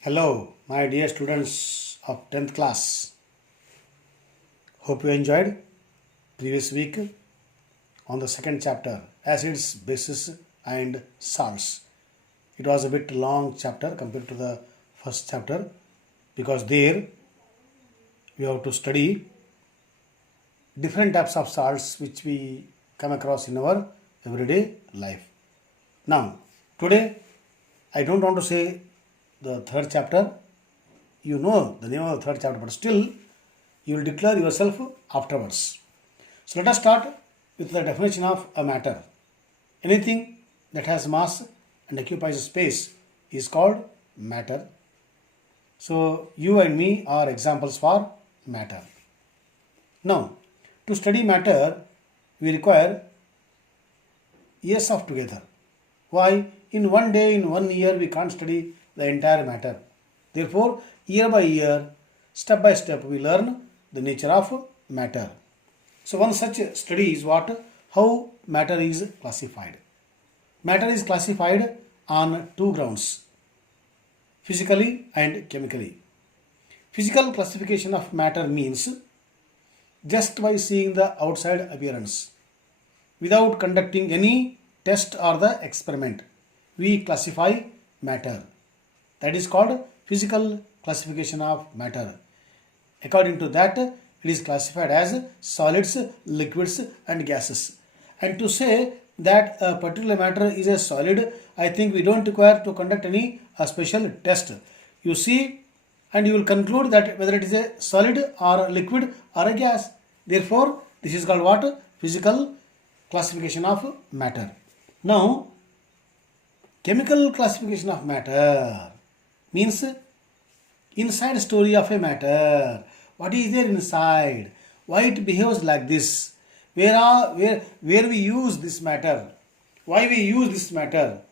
Hello, my dear students of 10th class. Hope you enjoyed previous week on the second chapter, acids, bases and salts. It was a bit long chapter compared to the first chapter because there we have to study different types of salts which we come across in our everyday life. Now, today I don't want to say the third chapter. You know the name of the third chapter, but still you will declare yourself afterwards. So let us start with the definition of a matter. Anything that has mass and occupies space is called matter. So you and me are examples for matter. Now, to study matter, we require years of together. Why? In one day, in 1 year, we can't study the entire matter. Therefore, year by year, step by step, we learn the nature of matter. So, one such study is what? How matter is classified. Matter is classified on two grounds, physically and chemically. Physical classification of matter means just by seeing the outside appearance, without conducting any test or the experiment, we classify matter. That is called physical classification of matter. According to that, it is classified as solids, liquids and gases. And to say that a particular matter is a solid, I think we don't require to conduct any special test. You see and you will conclude that whether it is a solid or a liquid or a gas. Therefore, this is called what? Physical classification of matter. Now, chemical classification of matter means inside story of a matter. What is there inside? Why it behaves like this? Where we use this matter? Why we use this matter?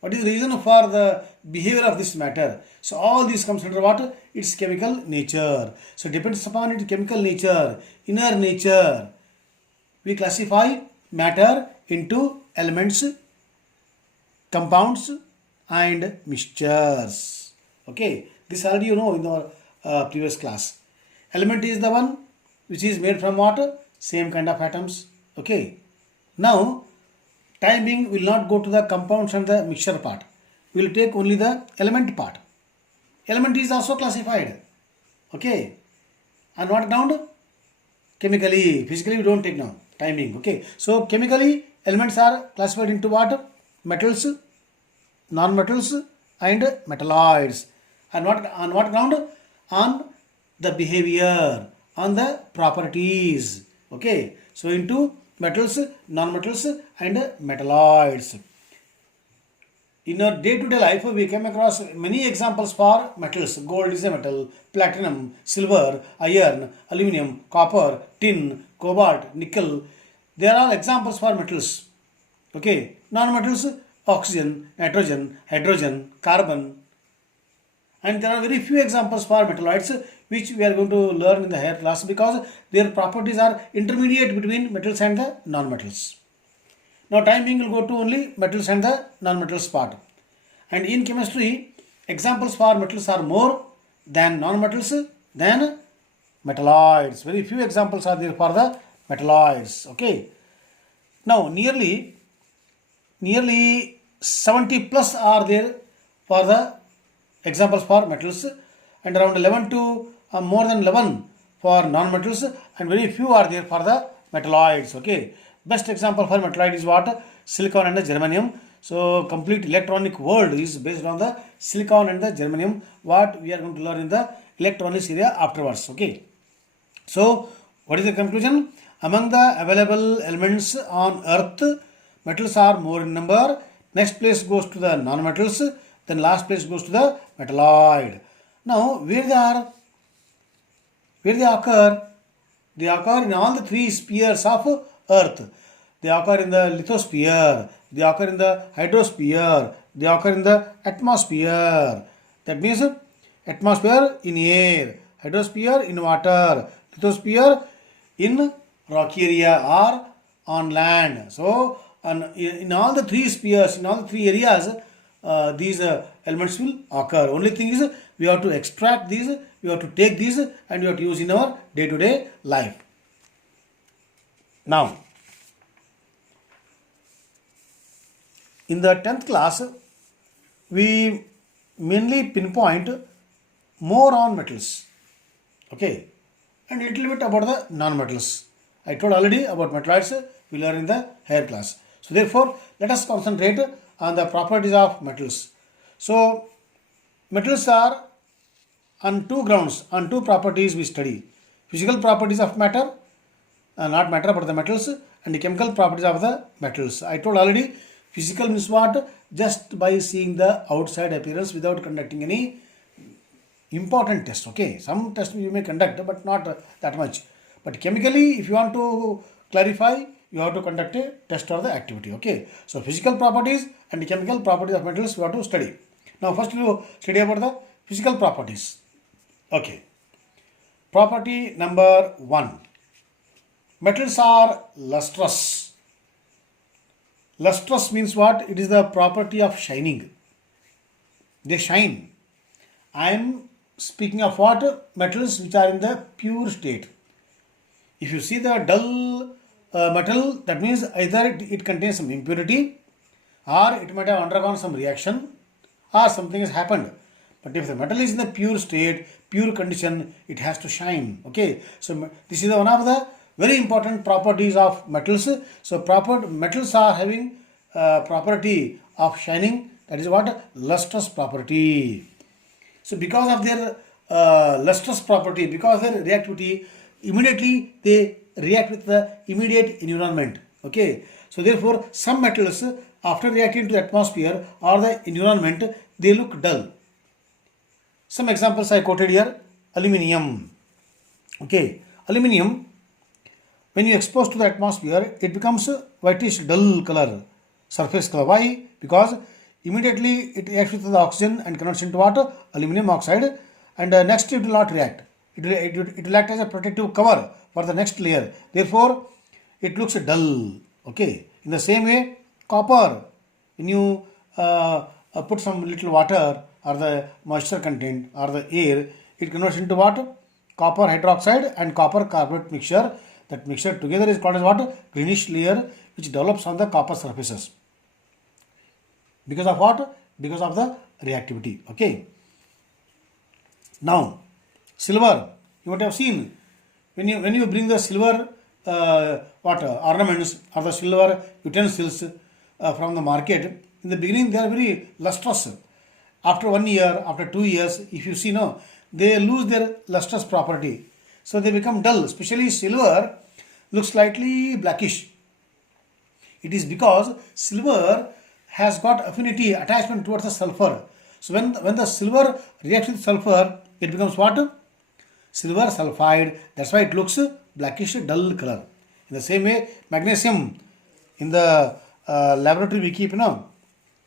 What is the reason for the behavior of this matter? So all this comes under what? Its chemical nature. So depends upon its chemical nature, inner nature. We classify matter into elements, compounds and mixtures. Okay, this already you know in our previous class. Element is the one which is made from what? Same kind of atoms. Okay, now time being will not go to the compounds and the mixture part. We will take only the element part. Element is also classified. Okay, and what ground? Chemically. Physically we don't take now. Timing. Okay, so chemically elements are classified into what? Metals, non-metals and metalloids. And on what ground? On the behavior, on the properties. Okay, so into metals, non-metals and metalloids. In our day-to-day life, we came across many examples for metals. Gold is a metal, platinum, silver, iron, aluminum, copper, tin, cobalt, nickel. They are all examples for metals. Okay, non-metals, oxygen, nitrogen, hydrogen, carbon. And there are very few examples for metalloids which we are going to learn in the higher class because their properties are intermediate between metals and the non-metals. Now time being will go to only metals and the non-metals part. And in chemistry, examples for metals are more than non-metals than metalloids. Very few examples are there for the metalloids. Okay. Now nearly 70 plus are there for the examples for metals and around 11 to more than 11 for non-metals and very few are there for the metalloids. Okay. Best example for metalloid is what? Silicon and the germanium. So complete electronic world is based on the silicon and the germanium. What we are going to learn in the electronics area afterwards. Okay. So what is the conclusion? Among the available elements on earth, metals are more in number. Next place goes to the non-metals. Then last place goes to the metalloid. Now where they occur? They occur in all the three spheres of earth. They occur in the lithosphere, they occur in the hydrosphere, they occur in the atmosphere. That means atmosphere in air, hydrosphere in water, lithosphere in rocky area or on land. So in all the three spheres, in all the three areas, these elements will occur. Only thing is we have to extract these, we have to take these, and we have to use in our day-to-day life. Now, in the 10th class, we mainly pinpoint more on metals, okay, and a little bit about the non-metals. I told already about metalloids, we learn in the higher class. So therefore, let us concentrate on the properties of metals. So, metals are on two grounds, on two properties we study. Physical properties of matter, not matter but the metals, and the chemical properties of the metals. I told already, physical means what? Just by seeing the outside appearance without conducting any important test. Okay, some tests you may conduct but not that much. But chemically, if you want to clarify, you have to conduct a test or the activity. Okay, so physical properties and the chemical properties of metals we have to study. Now first we will study about the physical properties. Okay, property number 1. Metals are lustrous. Lustrous means what? It is the property of shining. They shine. I am speaking of what? Metals which are in the pure state. If you see the dull metal, that means either it contains some impurity, or it might have undergone some reaction, or something has happened. But if the metal is in the pure state, pure condition, it has to shine. Okay, so this is one of the very important properties of metals. So proper metals are having property of shining. That is what? Lustrous property. So because of their lustrous property, because of their reactivity, immediately they react with the immediate environment. Okay, so therefore some metals after reacting to the atmosphere or the environment, they look dull. Some examples I quoted here. Aluminium. Okay, aluminium, when you expose to the atmosphere, it becomes a whitish dull color, surface color. Why? Because immediately it reacts with the oxygen and converts into water, aluminum oxide, and next it will not react. It will act as a protective cover for the next layer. Therefore, it looks dull. Okay. In the same way, copper, when you put some little water or the moisture content or the air, it converts into what? Copper hydroxide and copper carbonate mixture. That mixture together is called as what? Greenish layer, which develops on the copper surfaces. Because of what? Because of the reactivity. Okay. Now, silver, you might have seen when you bring the silver ornaments or the silver utensils from the market, in the beginning they are very lustrous. After 1 year, after 2 years, if you see now, they lose their lustrous property. So they become dull. Especially silver looks slightly blackish. It is because silver has got affinity, attachment towards the sulfur. So when the silver reacts with sulfur, it becomes what? Silver sulfide. That's why it looks blackish, dull color. In the same way, magnesium in the laboratory we keep,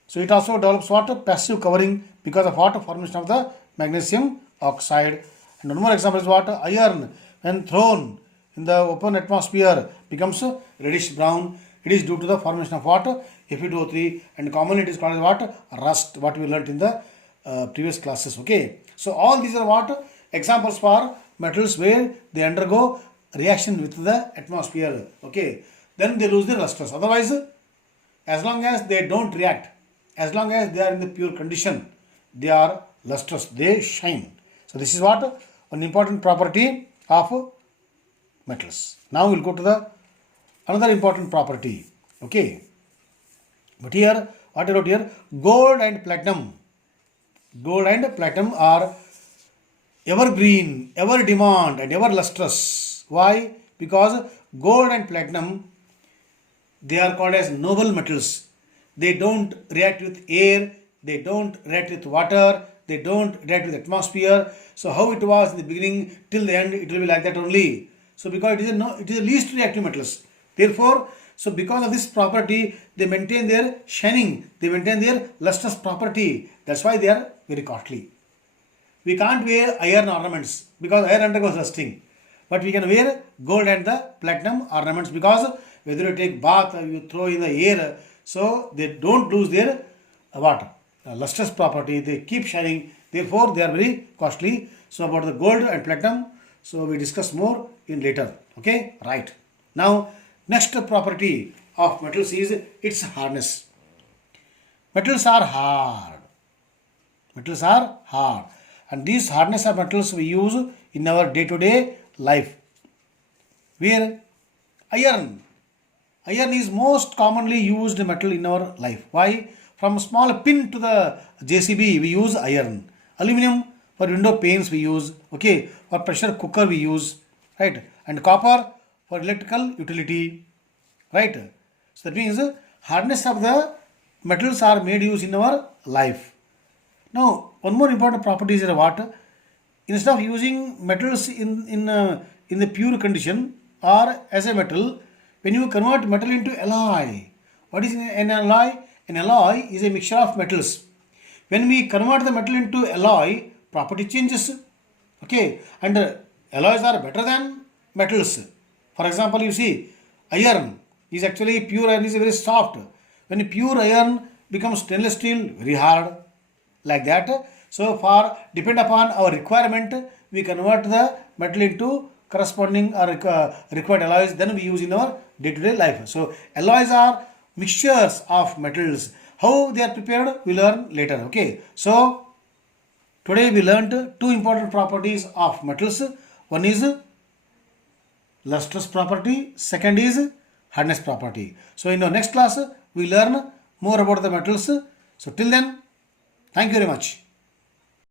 so it also develops what? Passive covering because of what? Formation of the magnesium oxide. And one more example is what? Iron, when thrown in the open atmosphere, becomes reddish brown. It is due to the formation of what? Fe2O3, and commonly it is called as what? Rust, what we learnt in the previous classes. Okay. So all these are what? Examples for metals where they undergo reaction with the atmosphere. Okay. Then they lose their lustrous. Otherwise, as long as they don't react, as long as they are in the pure condition, they are lustrous, they shine. So this is what? One important property of metals. Now we'll go to the another important property. Okay. But here, what I wrote here, gold and platinum. Gold and platinum are evergreen, ever demand and ever lustrous. Why? Because gold and platinum, they are called as noble metals. They don't react with air, they don't react with water, they don't react with atmosphere. So how it was in the beginning till the end, it will be like that only. So because it is the least reactive metals. Therefore, so because of this property, they maintain their shining, they maintain their lustrous property. That's why they are very costly. We can't wear iron ornaments because iron undergoes rusting. But we can wear gold and the platinum ornaments because whether you take bath or you throw in the air, so they don't lose their what? lustrous property, they keep shining, therefore they are very costly. So about the gold and platinum, so we discuss more in later. Okay, right. Now next property of metals is its hardness. Metals are hard. Metals are hard, and these hardness of metals we use in our day-to-day life. Where iron, iron is most commonly used metal in our life. Why? From small pin to the JCB we use iron. Aluminum for window panes we use. Okay, for pressure cooker we use. Right, and copper for electrical utility. Right. So that means hardness of the metals are made use in our life. Now, one more important property is what? Instead of using metals in the pure condition or as a metal, when you convert metal into alloy, what is an alloy? An alloy is a mixture of metals. When we convert the metal into alloy, property changes. Okay, and alloys are better than metals. For example, you see, iron is actually pure iron is very soft. When pure iron becomes stainless steel, very hard, like that. So for depend upon our requirement, we convert the metal into corresponding or required alloys, then we use in our day-to-day life. So alloys are mixtures of metals. How they are prepared we learn later. Okay, so today we learned two important properties of metals. One is lustrous property, second is hardness property. So in our next class we learn more about the metals. So till then, thank you very much.